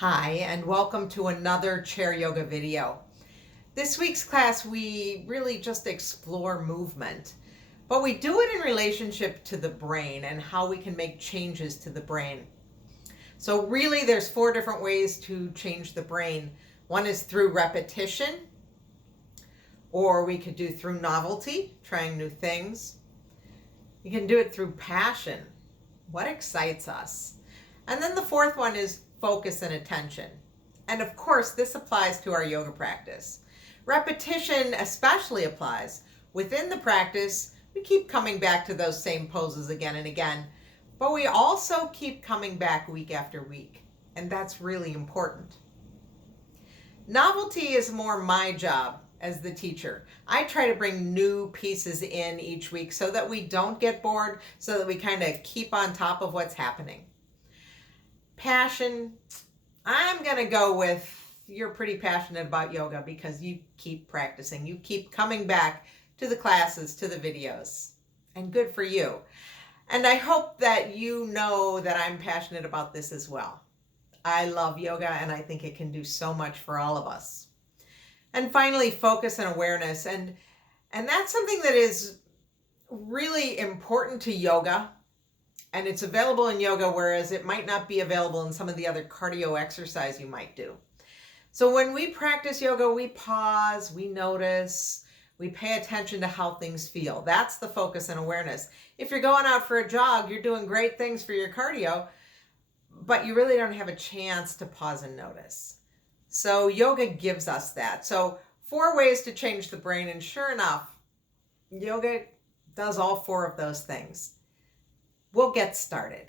Hi, and welcome to another chair yoga video. This week's class, we really just explore movement, but we do it in relationship to the brain and how we can make changes to the brain. So really, there's 4 different ways to change the brain. One is through repetition, or we could do through novelty, trying new things. You can do it through passion. What excites us? And then the 4th one is focus and attention. And of course, this applies to our yoga practice. Repetition especially applies. Within the practice, we keep coming back to those same poses again and again, but we also keep coming back week after week. And that's really important. Novelty is more my job as the teacher. I try to bring new pieces in each week so that we don't get bored, so that we kind of keep on top of what's happening. Passion, I'm going to go with you're pretty passionate about yoga because you keep practicing. You keep coming back to the classes, to the videos, and good for you. And I hope that you know that I'm passionate about this as well. I love yoga and I think it can do so much for all of us. And finally, focus and awareness. And that's something that is really important to yoga. And it's available in yoga, whereas it might not be available in some of the other cardio exercise you might do. So when we practice yoga, we pause, we notice, we pay attention to how things feel. That's the focus and awareness. If you're going out for a jog, you're doing great things for your cardio, but you really don't have a chance to pause and notice. So yoga gives us that. So 4 ways to change the brain, and sure enough, yoga does all 4 of those things. We'll get started.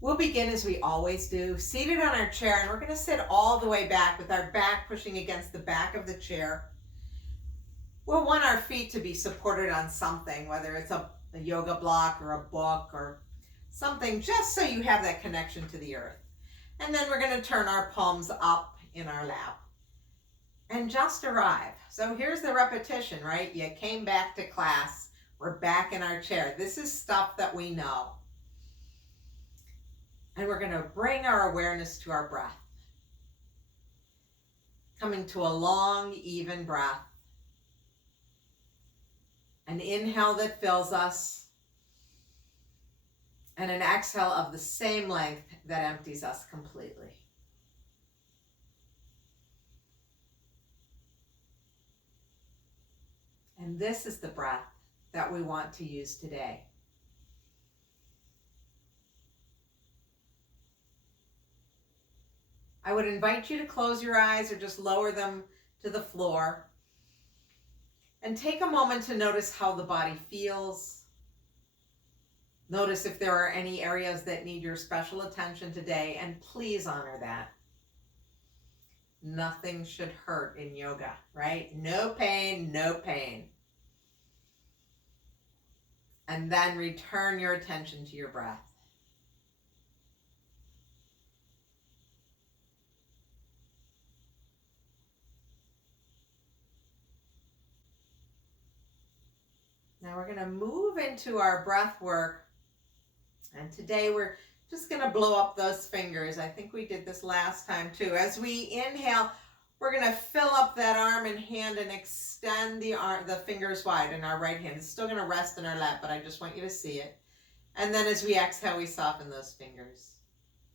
We'll begin as we always do, seated on our chair, and we're going to sit all the way back with our back pushing against the back of the chair. We'll want our feet to be supported on something, whether it's a yoga block or a book or something, just so you have that connection to the earth. And then we're going to turn our palms up in our lap and just arrive. So here's the repetition, right? You came back to class. We're back in our chair. This is stuff that we know. And we're going to bring our awareness to our breath. Coming to a long, even breath. An inhale that fills us. And an exhale of the same length that empties us completely. And this is the breath that we want to use today. I would invite you to close your eyes or just lower them to the floor and take a moment to notice how the body feels. Notice if there are any areas that need your special attention today, and please honor that. Nothing should hurt in yoga, right? No pain, no pain. And then return your attention to your breath. Now we're going to move into our breath work. And today we're just going to blow up those fingers. I think we did this last time too. As we inhale, we're going to fill up that arm and hand and extend the fingers wide in our right hand. It's still going to rest in our lap, but I just want you to see it. And then as we exhale, we soften those fingers.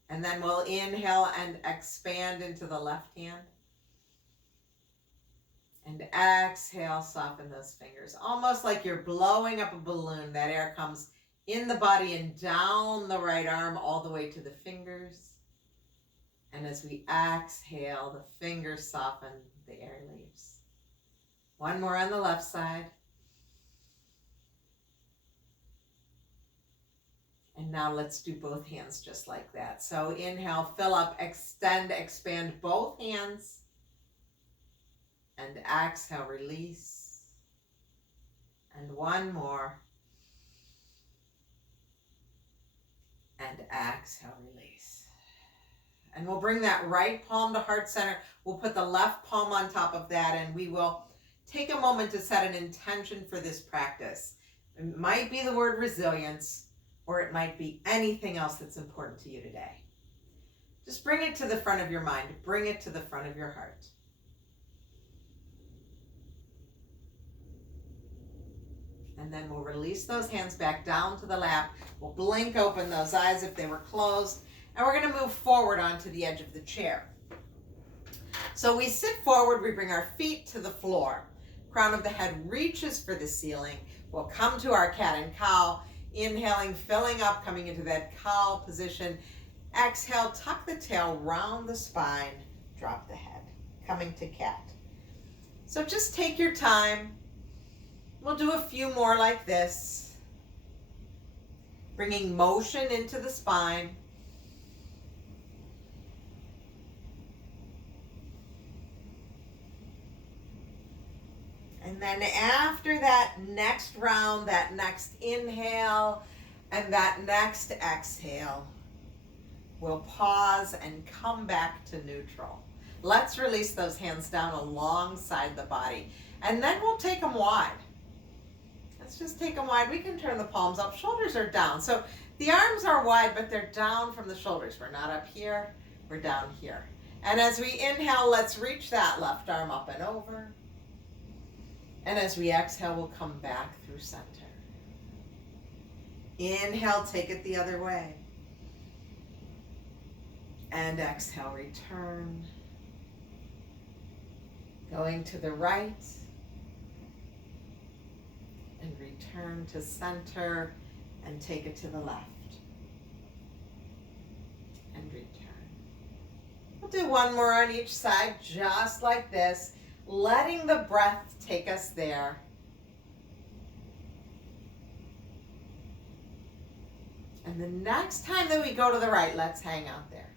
And then we'll inhale and expand into the left hand. And exhale, soften those fingers. Almost like you're blowing up a balloon. That air comes in the body and down the right arm all the way to the fingers. And as we exhale, the fingers soften, the air leaves. One more on the left side. And now let's do both hands just like that. So inhale, fill up, extend, expand both hands. And exhale, release. And one more. And exhale, release. And we'll bring that right palm to heart center. We'll put the left palm on top of that, and we will take a moment to set an intention for this practice. It might be the word resilience, or it might be anything else that's important to you today. Just bring it to the front of your mind. Bring it to the front of your heart. And then we'll release those hands back down to the lap. We'll blink open those eyes if they were closed. And we're going to move forward onto the edge of the chair. So we sit forward, we bring our feet to the floor. Crown of the head reaches for the ceiling. We'll come to our cat and cow. Inhaling, filling up, coming into that cow position. Exhale, tuck the tail, round the spine, drop the head, coming to cat. So just take your time. We'll do a few more like this. Bringing motion into the spine. And then after that next round, that next inhale, and that next exhale, we'll pause and come back to neutral. Let's release those hands down alongside the body. And then we'll take them wide. Let's just take them wide. We can turn the palms up. Shoulders are down. So the arms are wide, but they're down from the shoulders. We're not up here. We're down here. And as we inhale, let's reach that left arm up and over. And as we exhale, we'll come back through center. Inhale, take it the other way. And exhale, return. Going to the right. And return to center. And take it to the left. And return. We'll do one more on each side, just like this. Letting the breath take us there. And the next time that we go to the right, let's hang out there.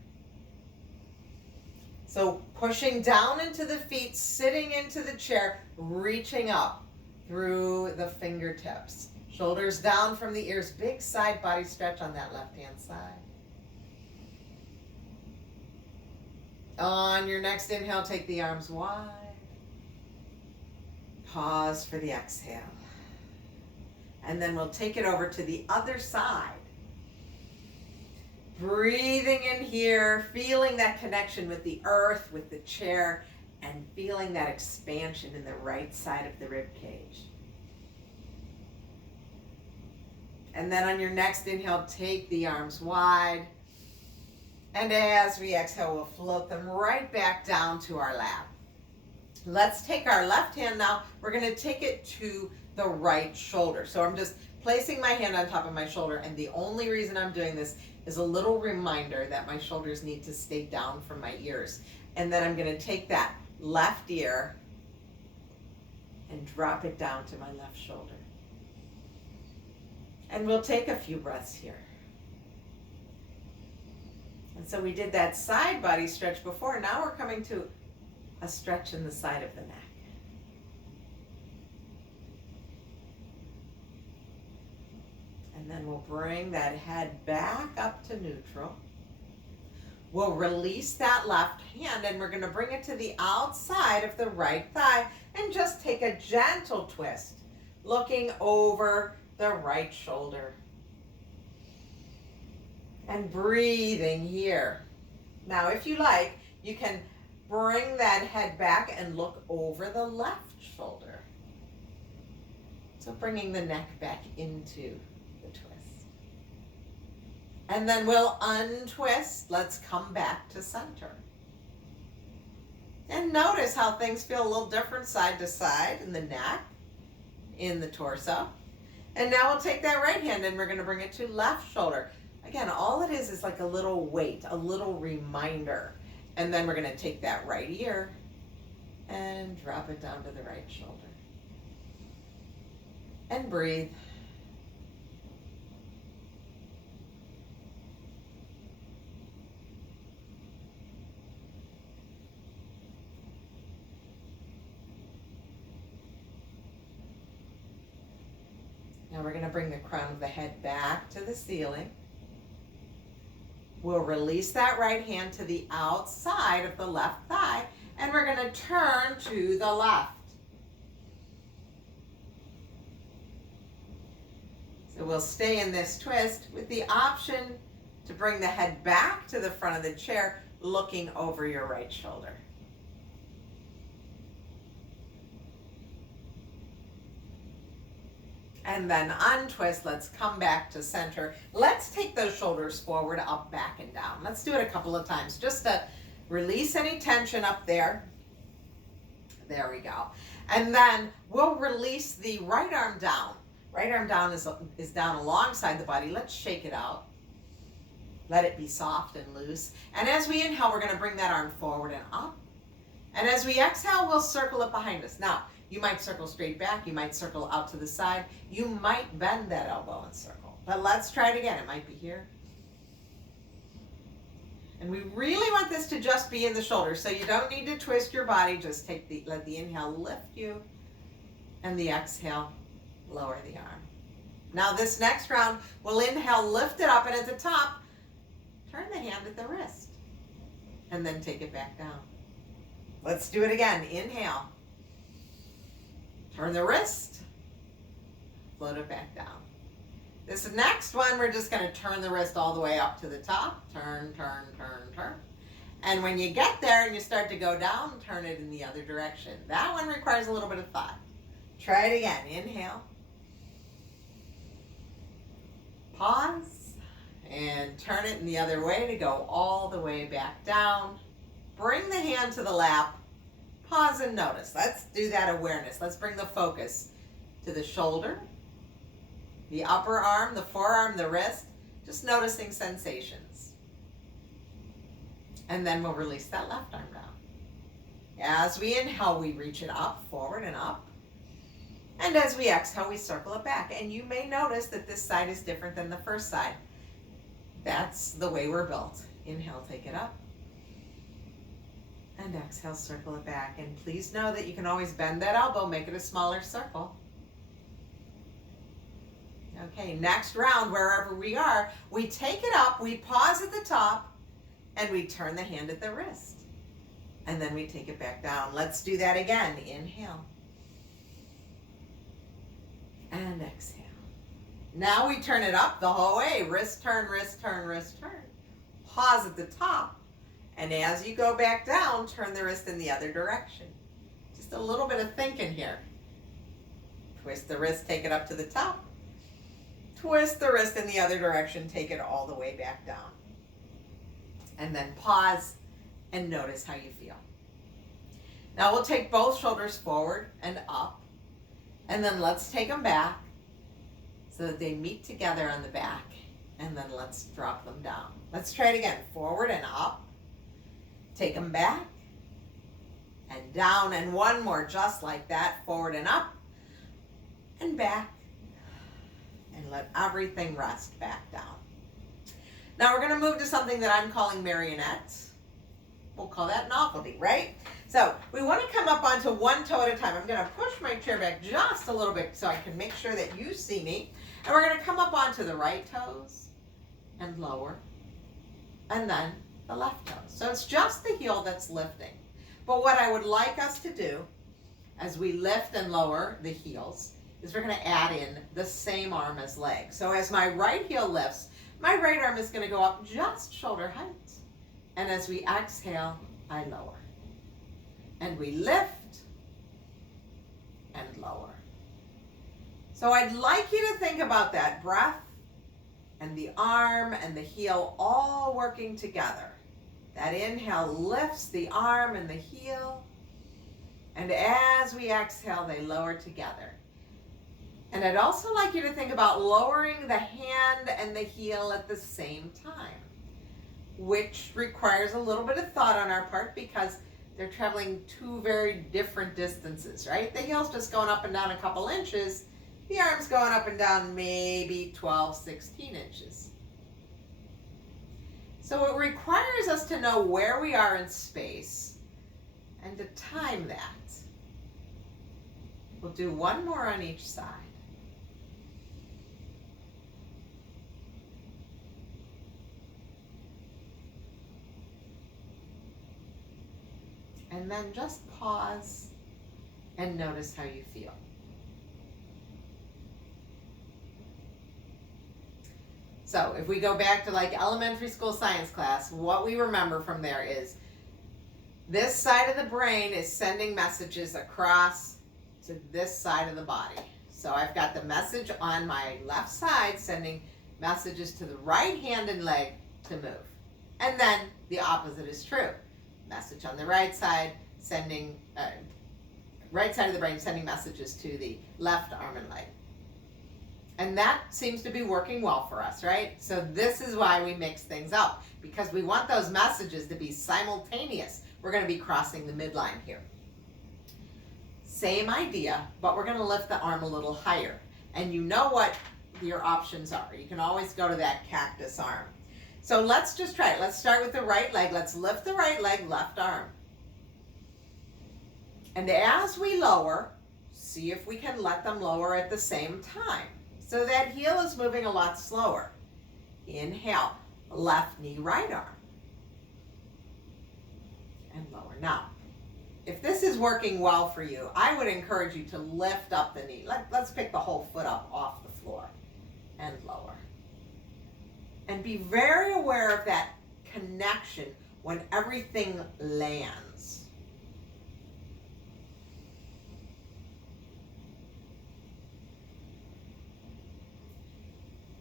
So pushing down into the feet, sitting into the chair, reaching up through the fingertips. Shoulders down from the ears, big side body stretch on that left-hand side. On your next inhale, take the arms wide. Pause for the exhale. And then we'll take it over to the other side. Breathing in here, feeling that connection with the earth, with the chair, and feeling that expansion in the right side of the rib cage. And then on your next inhale, take the arms wide. And as we exhale, we'll float them right back down to our lap. Let's take our left hand now. We're going to take it to the right shoulder. So I'm just placing my hand on top of my shoulder, and the only reason I'm doing this is a little reminder that my shoulders need to stay down from my ears. And then I'm going to take that left ear and drop it down to my left shoulder. And we'll take a few breaths here. And so we did that side body stretch before. Now we're coming to a stretch in the side of the neck. And then we'll bring that head back up to neutral. We'll release that left hand and we're going to bring it to the outside of the right thigh and just take a gentle twist, looking over the right shoulder. And breathing here. Now, if you like, you can bring that head back and look over the left shoulder. So bringing the neck back into the twist. And then we'll untwist. Let's come back to center. And notice how things feel a little different side to side in the neck, in the torso. And now we'll take that right hand and we're going to bring it to left shoulder. Again, all it is like a little weight, a little reminder. And then we're going to take that right ear and drop it down to the right shoulder. And breathe. Now we're going to bring the crown of the head back to the ceiling. We'll release that right hand to the outside of the left thigh, and we're going to turn to the left. So we'll stay in this twist with the option to bring the head back to the front of the chair, looking over your right shoulder. And then untwist, let's come back to center. Let's take those shoulders forward, up, back, and down. Let's do it a couple of times just to release any tension up there. There we go. And then we'll release the right arm down. Right arm down is down alongside the body. Let's shake it out. Let it be soft and loose. And as we inhale, we're going to bring that arm forward and up. And as we exhale, we'll circle it behind us. Now, you might circle straight back. You might circle out to the side. You might bend that elbow and circle. But let's try it again. It might be here. And we really want this to just be in the shoulders, so you don't need to twist your body. Just let the inhale lift you, and the exhale, lower the arm. Now this next round, we'll inhale, lift it up, and at the top, turn the hand at the wrist, and then take it back down. Let's do it again. Inhale. Turn the wrist, float it back down. This next one, we're just going to turn the wrist all the way up to the top. Turn, turn, turn, turn. And when you get there and you start to go down, turn it in the other direction. That one requires a little bit of thought. Try it again. Inhale. Pause. And turn it in the other way to go all the way back down. Bring the hand to the lap. Pause and notice. Let's do that awareness. Let's bring the focus to the shoulder, the upper arm, the forearm, the wrist, just noticing sensations. And then we'll release that left arm down. As we inhale, we reach it up, forward and up. And as we exhale, we circle it back. And you may notice that this side is different than the first side. That's the way we're built. Inhale, take it up. And exhale, circle it back. And please know that you can always bend that elbow, make it a smaller circle. Okay, next round, wherever we are, we take it up, we pause at the top, and we turn the hand at the wrist. And then we take it back down. Let's do that again. Inhale. And exhale. Now we turn it up the whole way. Wrist turn, wrist turn, wrist turn. Pause at the top. And as you go back down, turn the wrist in the other direction. Just a little bit of thinking here. Twist the wrist, take it up to the top. Twist the wrist in the other direction, take it all the way back down. And then pause and notice how you feel. Now we'll take both shoulders forward and up. And then let's take them back so that they meet together on the back. And then let's drop them down. Let's try it again. Forward and up. Take them back and down. And one more just like that. Forward and up and back. And let everything rest back down. Now we're going to move to something that I'm calling marionettes. We'll call that novelty, right? So we want to come up onto one toe at a time. I'm going to push my chair back just a little bit so I can make sure that you see me. And we're going to come up onto the right toes and lower. And then the left toe. So it's just the heel that's lifting. But what I would like us to do as we lift and lower the heels is we're going to add in the same arm as leg. So as my right heel lifts, my right arm is going to go up just shoulder height. And as we exhale, I lower. And we lift and lower. So I'd like you to think about that breath and the arm and the heel all working together. That inhale lifts the arm and the heel. And as we exhale, they lower together. And I'd also like you to think about lowering the hand and the heel at the same time, which requires a little bit of thought on our part because they're traveling two very different distances, right? The heel's just going up and down a couple inches. The arm's going up and down maybe 12, 16 inches. So it requires us to know where we are in space and to time that. We'll do one more on each side. And then just pause and notice how you feel. So if we go back to like elementary school science class, what we remember from there is this side of the brain is sending messages across to this side of the body. So I've got the message on my left side sending messages to the right hand and leg to move. And then the opposite is true. Message on the right side sending, right side of the brain sending messages to the left arm and leg. And that seems to be working well for us, right? So this is why we mix things up, because we want those messages to be simultaneous. We're going to be crossing the midline here. Same idea, but we're going to lift the arm a little higher. And you know what your options are. You can always go to that cactus arm. So let's just try it. Let's start with the right leg. Let's lift the right leg, left arm. And as we lower, see if we can let them lower at the same time. So that heel is moving a lot slower. Inhale, left knee, right arm. And lower. Now, if this is working well for you, I would encourage you to lift up the knee. Let's pick the whole foot up off the floor and lower. And be very aware of that connection when everything lands.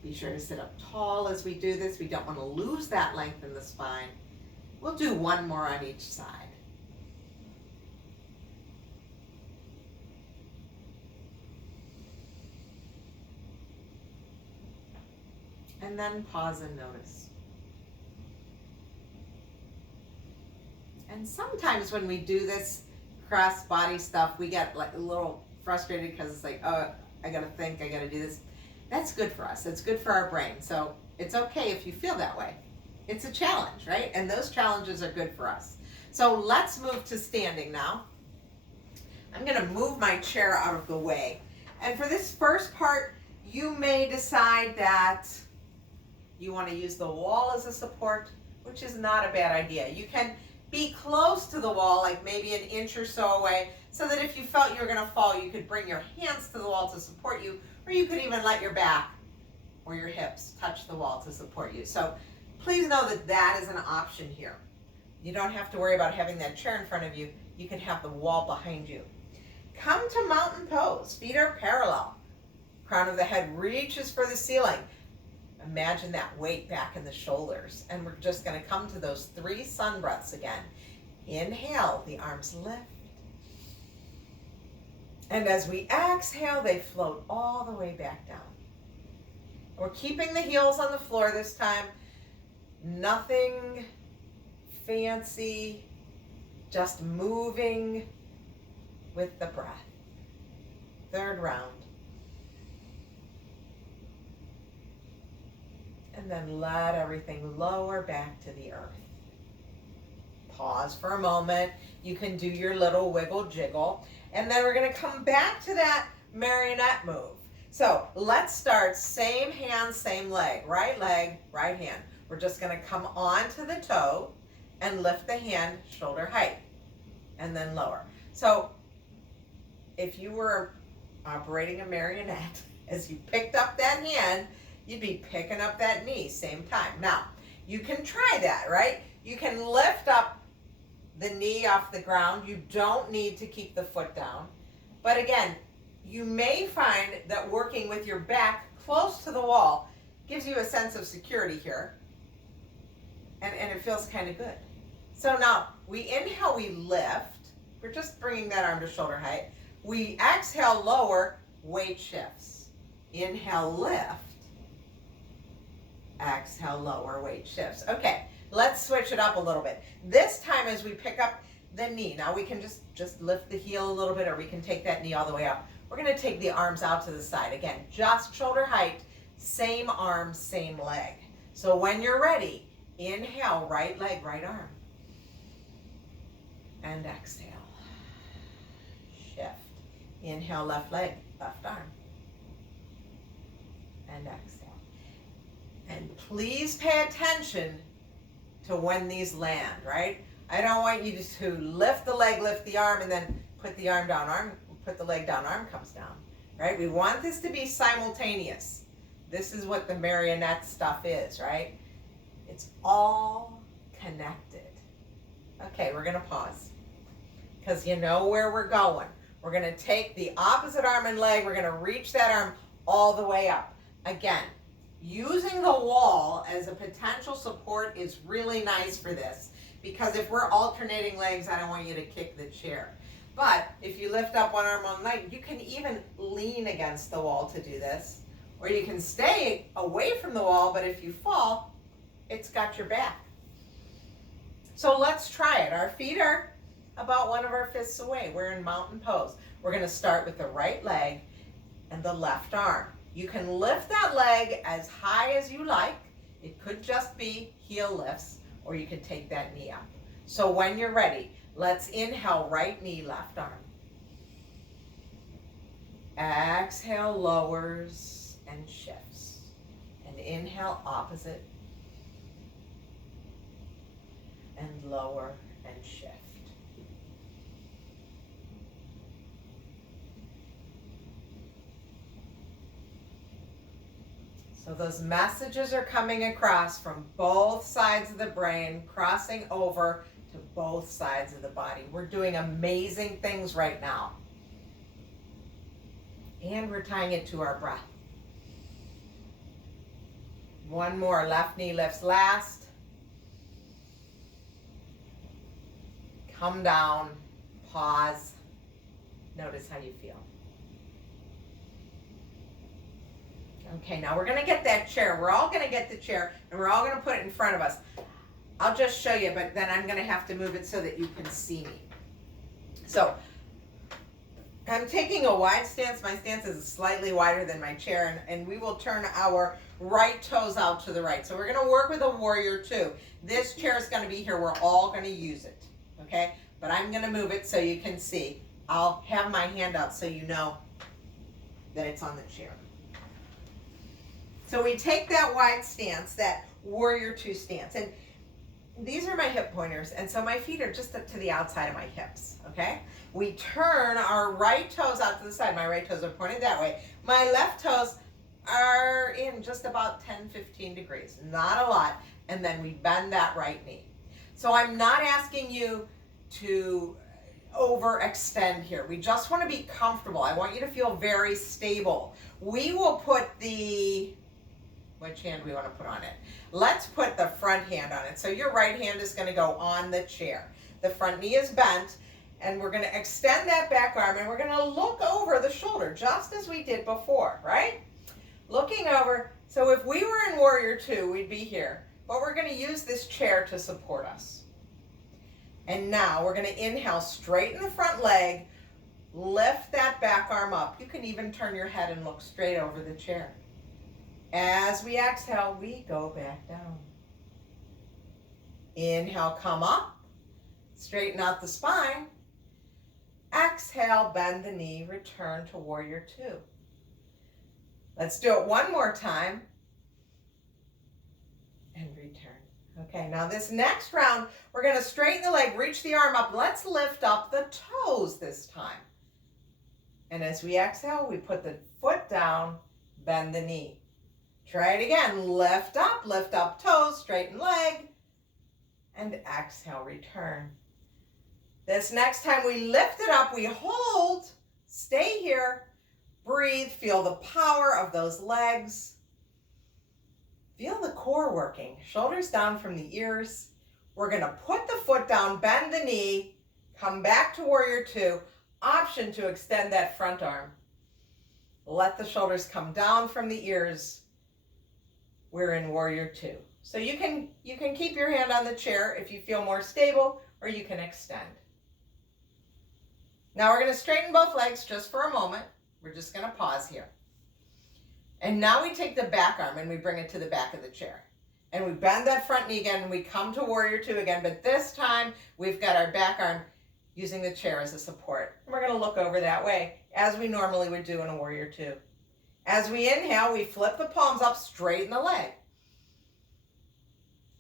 Be sure to sit up tall as we do this. We don't want to lose that length in the spine. We'll do one more on each side. And then pause and notice. And sometimes when we do this cross body stuff, we get like a little frustrated because it's like, oh, I gotta think, I gotta do this. That's good for us. It's good for our brain. So it's okay if you feel that way. It's a challenge, right? And those challenges are good for us. So let's move to standing now. I'm going to move my chair out of the way. And for this first part, you may decide that you want to use the wall as a support, which is not a bad idea. You can be close to the wall, like maybe an inch or so away, so that if you felt you were going to fall, you could bring your hands to the wall to support you, or you could even let your back or your hips touch the wall to support you. So please know that that is an option here. You don't have to worry about having that chair in front of you. You can have the wall behind you. Come to mountain pose. Feet are parallel. Crown of the head reaches for the ceiling. Imagine that weight back in the shoulders. And we're just going to come to those 3 sun breaths again. Inhale, the arms lift. And as we exhale, they float all the way back down. We're keeping the heels on the floor this time. Nothing fancy, just moving with the breath. 3rd round. And then let everything lower back to the earth. Pause for a moment. You can do your little wiggle jiggle. And then we're going to come back to that marionette move. So let's start same hand, same leg. Right leg, right hand. We're just going to come onto the toe and lift the hand shoulder height and then lower. So if you were operating a marionette, as you picked up that hand, you'd be picking up that knee same time. Now, you can try that, right? You can lift up the knee off the ground. You don't need to keep the foot down. But again, you may find that working with your back close to the wall gives you a sense of security here. And it feels kind of good. So now, we inhale, we lift. We're just bringing that arm to shoulder height. We exhale, lower, weight shifts. Inhale, lift. Exhale, lower, weight shifts. Okay, let's switch it up a little bit. This time as we pick up the knee, now we can just lift the heel a little bit, or we can take that knee all the way up. We're going to take the arms out to the side. Again, just shoulder height, same arm, same leg. So when you're ready, inhale, right leg, right arm. And exhale. Shift. Inhale, left leg, left arm. And exhale. And please pay attention to when these land, right? I don't want you to lift the leg, lift the arm, and then put the arm down, put the leg down, arm comes down, right? We want this to be simultaneous. This is what the marionette stuff is, right? It's all connected. Okay, we're going to pause because you know where we're going. We're going to take the opposite arm and leg. We're going to reach that arm all the way up. Again, using the wall as a potential support is really nice for this, because if we're alternating legs, I don't want you to kick the chair. But if you lift up one arm, one leg, you can even lean against the wall to do this, or you can stay away from the wall, but if you fall, it's got your back. So let's try it. Our feet are about 1 of our fists away. We're in mountain pose. We're going to start with the right leg and the left arm. You can lift that leg as high as you like. It could just be heel lifts, or you could take that knee up. So when you're ready, let's inhale, right knee, left arm. Exhale, lowers and shifts. And inhale, opposite. And lower and shift. So those messages are coming across from both sides of the brain, crossing over to both sides of the body. We're doing amazing things right now. And we're tying it to our breath. One more, left knee lifts last. Come down, pause, notice how you feel. Okay, now we're going to get that chair. We're all going to get the chair, and we're all going to put it in front of us. I'll just show you, but then I'm going to have to move it so that you can see me. So I'm taking a wide stance. My stance is slightly wider than my chair, and we will turn our right toes out to the right. So we're going to work with a warrior two. This chair is going to be here. We're all going to use it, okay? But I'm going to move it so you can see. I'll have my hand out so you know that it's on the chair. So we take that wide stance, that warrior two stance, and these are my hip pointers, and so my feet are just to the outside of my hips, okay? We turn our right toes out to the side. My right toes are pointed that way. My left toes are in just about 10-15 degrees, not a lot, and then we bend that right knee. So I'm not asking you to overextend here. We just want to be comfortable. I want you to feel very stable. We will put the, which hand we want to put on it? Let's put the front hand on it. So your right hand is going to go on the chair. The front knee is bent, and we're going to extend that back arm, and we're going to look over the shoulder, just as we did before, right? Looking over. So if we were in warrior two, we'd be here, but we're going to use this chair to support us. And now we're going to inhale, straighten the front leg, lift that back arm up. You can even turn your head and look straight over the chair. As we exhale, we go back down. Inhale, come up, straighten out the spine. Exhale, bend the knee, return to warrior two. Let's do it one more time. And return. Okay, now this next round, we're going to straighten the leg, reach the arm up. Let's lift up the toes this time. And as we exhale, we put the foot down, bend the knee. Try it again. Lift up toes, straighten leg, and exhale, return. This next time we lift it up, we hold, stay here, breathe, feel the power of those legs. Feel the core working, shoulders down from the ears. We're going to put the foot down, bend the knee, come back to warrior two, option to extend that front arm. Let the shoulders come down from the ears. We're in warrior two. So you can keep your hand on the chair if you feel more stable, or you can extend. Now we're going to straighten both legs just for a moment. We're just going to pause here. And now we take the back arm and we bring it to the back of the chair. And we bend that front knee again and we come to warrior two again, but this time we've got our back arm using the chair as a support. And we're going to look over that way as we normally would do in a warrior two. As we inhale, we flip the palms up, straighten the leg.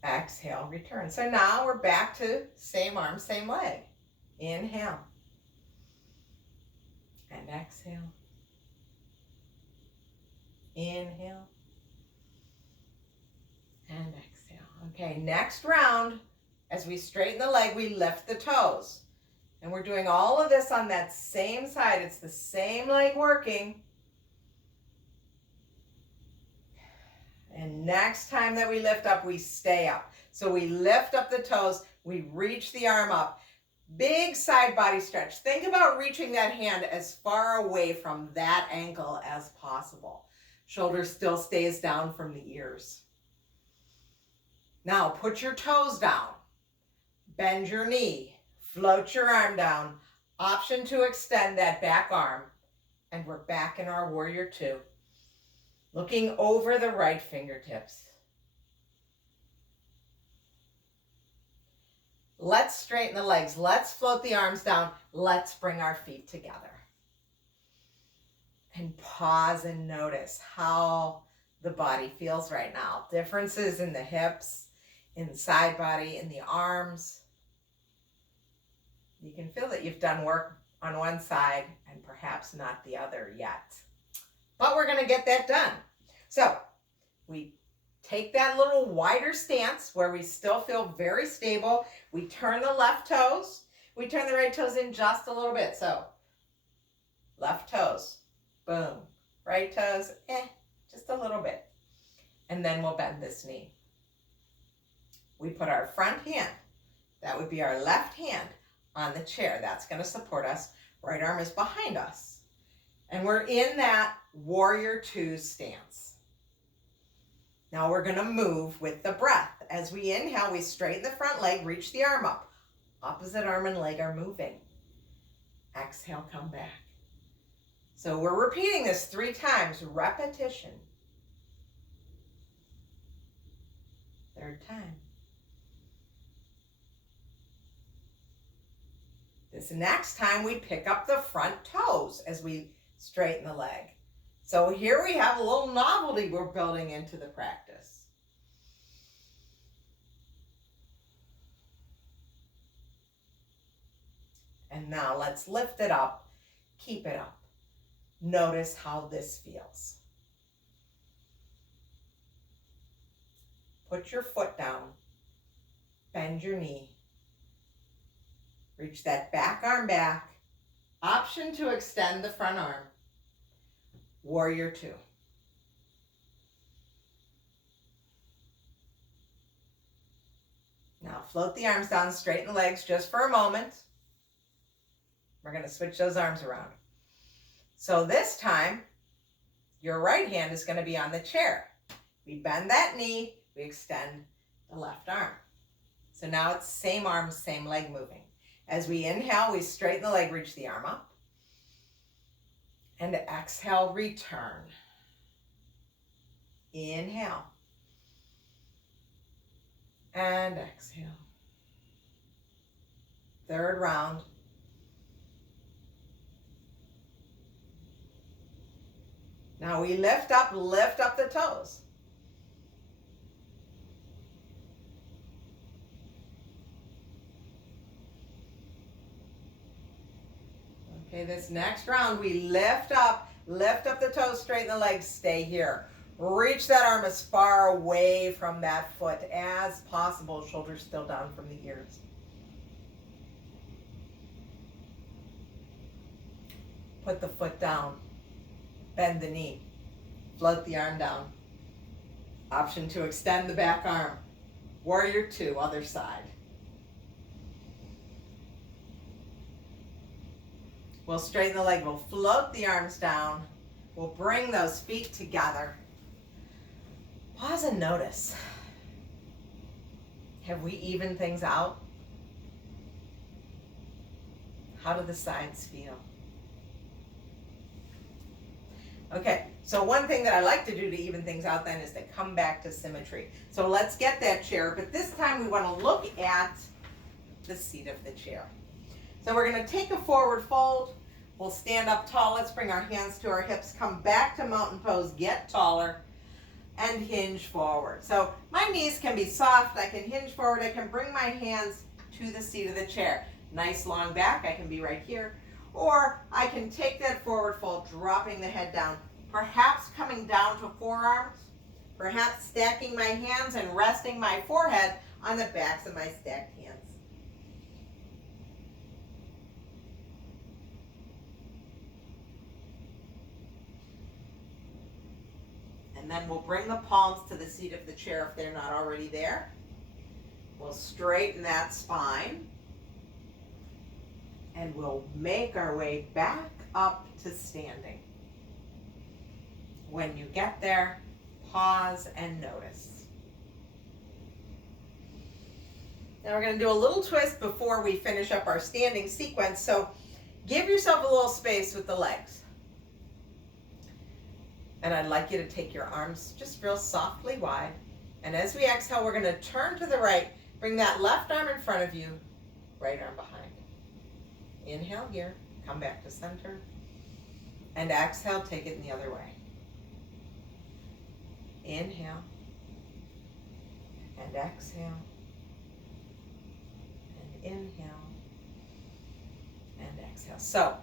Exhale, return. So now we're back to same arm, same leg. Inhale. And exhale. Inhale. And exhale. Okay, next round, as we straighten the leg, we lift the toes. And we're doing all of this on that same side. It's the same leg working. And next time that we lift up, we stay up. So we lift up the toes, we reach the arm up. Big side body stretch. Think about reaching that hand as far away from that ankle as possible. Shoulder still stays down from the ears. Now put your toes down. Bend your knee. Float your arm down. Option to extend that back arm. And we're back in our warrior two. Looking over the right fingertips. Let's straighten the legs. Let's float the arms down. Let's bring our feet together. And pause and notice how the body feels right now. Differences in the hips, in the side body, in the arms. You can feel that you've done work on one side and perhaps not the other yet. But we're going to get that done. So we take that little wider stance where we still feel very stable. We turn the left toes. We turn the right toes in just a little bit. So left toes, boom. Right toes, just a little bit. And then we'll bend this knee. We put our front hand, that would be our left hand, on the chair. That's going to support us. Right arm is behind us. And we're in that warrior two stance. Now we're going to move with the breath. As we inhale, we straighten the front leg, reach the arm up. Opposite arm and leg are moving. Exhale, come back. So we're repeating this 3 times, repetition. 3rd time. This next time we pick up the front toes as we straighten the leg. So here we have a little novelty we're building into the practice. And now let's lift it up, keep it up. Notice how this feels. Put your foot down, bend your knee. Reach that back arm back. Option to extend the front arm. Warrior two. Now float the arms down, straighten the legs just for a moment. We're going to switch those arms around. So this time, your right hand is going to be on the chair. We bend that knee, we extend the left arm. So now it's same arm, same leg moving. As we inhale, we straighten the leg, reach the arm up. And exhale, return. Inhale. And exhale. 3rd round. Now we lift up the toes. Okay, this next round, we lift up the toes, straighten the legs, stay here. Reach that arm as far away from that foot as possible, shoulders still down from the ears. Put the foot down, bend the knee, float the arm down. Option to extend the back arm. Warrior two, other side. We'll straighten the leg, we'll float the arms down. We'll bring those feet together. Pause and notice. Have we evened things out? How do the sides feel? Okay, so one thing that I like to do to even things out then is to come back to symmetry. So let's get that chair, but this time we want to look at the seat of the chair. So we're going to take a forward fold. We'll stand up tall. Let's bring our hands to our hips. Come back to mountain pose. Get taller and hinge forward. So my knees can be soft. I can hinge forward. I can bring my hands to the seat of the chair. Nice long back. I can be right here. Or I can take that forward fold, dropping the head down. Perhaps coming down to forearms. Perhaps stacking my hands and resting my forehead on the backs of my stacked hands. And then we'll bring the palms to the seat of the chair if they're not already there. We'll straighten that spine. And we'll make our way back up to standing. When you get there, pause and notice. Now we're going to do a little twist before we finish up our standing sequence. So give yourself a little space with the legs. And I'd like you to take your arms just real softly wide. And as we exhale, we're going to turn to the right. Bring that left arm in front of you, right arm behind. Inhale here, come back to center. And exhale, take it in the other way. Inhale. And exhale. And inhale. And exhale. So,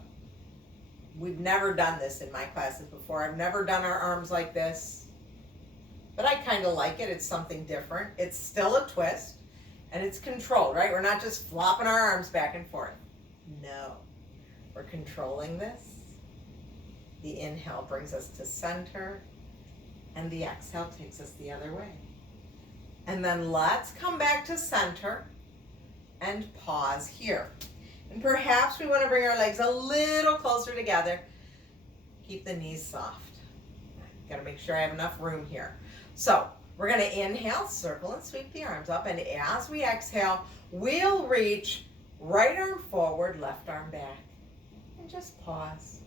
we've never done this in my classes before. I've never done our arms like this. But I kind of like it. It's something different. It's still a twist. And it's controlled, right? We're not just flopping our arms back and forth. No. We're controlling this. The inhale brings us to center. And the exhale takes us the other way. And then let's come back to center and pause here. And perhaps we want to bring our legs a little closer together. Keep the knees soft. Got to make sure I have enough room here. So we're going to inhale, circle and sweep the arms up. And as we exhale, we'll reach right arm forward, left arm back. And just pause.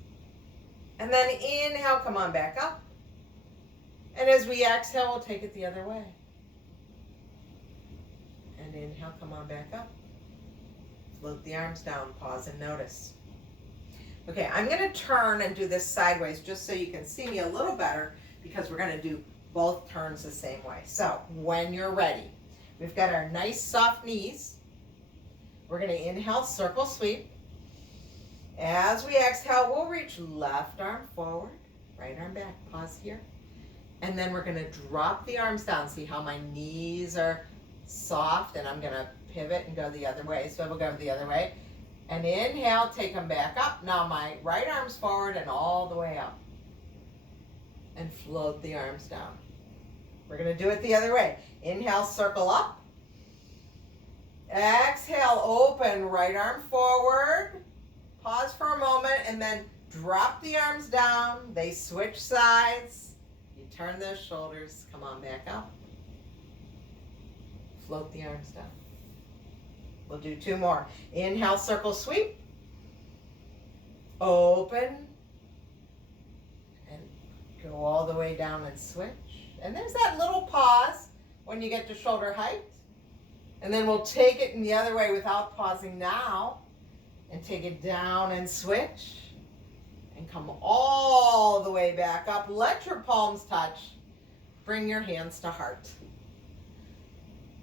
And then inhale, come on back up. And as we exhale, we'll take it the other way. And inhale, come on back up. Float the arms down, pause and notice. Okay, I'm going to turn and do this sideways just so you can see me a little better because we're going to do both turns the same way. So when you're ready, we've got our nice soft knees. We're going to inhale, circle, sweep. As we exhale, we'll reach left arm forward, right arm back. Pause here. And then we're going to drop the arms down. See how my knees are soft, and I'm going to pivot and go the other way. So we'll go the other way. And inhale, take them back up. Now my right arm's forward and all the way up. And float the arms down. We're going to do it the other way. Inhale, circle up. Exhale, open, right arm forward. Pause for a moment and then drop the arms down. They switch sides. You turn those shoulders. Come on back up. Float the arms down. We'll do two more. Inhale, circle, sweep. Open. And go all the way down and switch. And there's that little pause when you get to shoulder height. And then we'll take it in the other way without pausing now. And take it down and switch. And come all the way back up. Let your palms touch. Bring your hands to heart.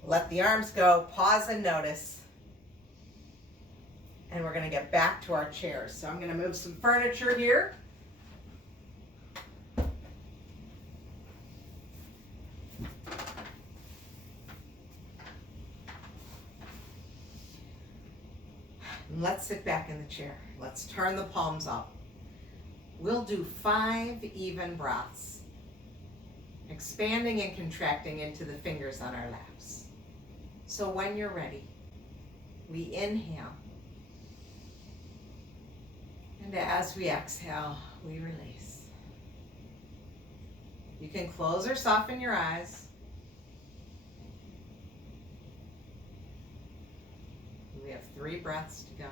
Let the arms go. Pause and notice. And we're going to get back to our chairs. So I'm going to move some furniture here. Let's sit back in the chair. Let's turn the palms up. We'll do 5 even breaths, expanding and contracting into the fingers on our laps. So when you're ready, we inhale. And as we exhale, we release. You can close or soften your eyes. We have 3 breaths to go.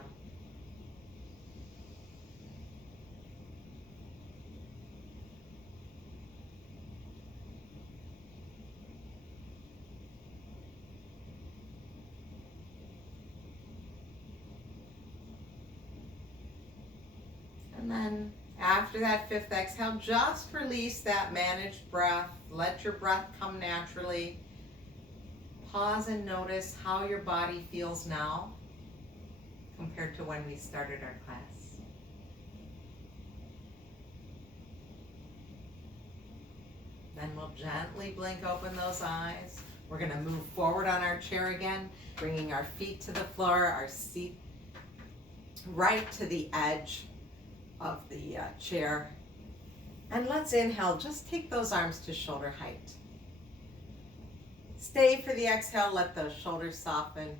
And then after that 5th exhale, just release that managed breath. Let your breath come naturally. Pause and notice how your body feels now compared to when we started our class. Then we'll gently blink open those eyes. We're going to move forward on our chair again, bringing our feet to the floor, our seat right to the edge of the chair. And let's inhale, just take those arms to shoulder height. Stay for the exhale, let those shoulders soften.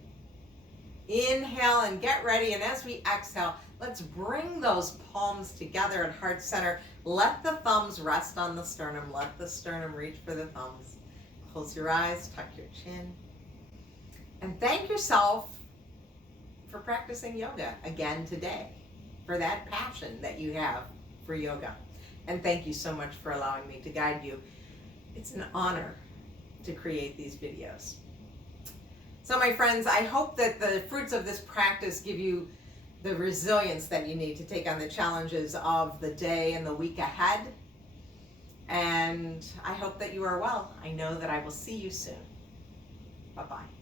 Inhale and get ready, and as we exhale, let's bring those palms together at heart center. Let the thumbs rest on the sternum, let the sternum reach for the thumbs. Close your eyes, tuck your chin. And thank yourself for practicing yoga again today, for that passion that you have for yoga. And thank you so much for allowing me to guide you. It's an honor to create these videos. So my friends, I hope that the fruits of this practice give you the resilience that you need to take on the challenges of the day and the week ahead. And I hope that you are well. I know that I will see you soon. Bye-bye.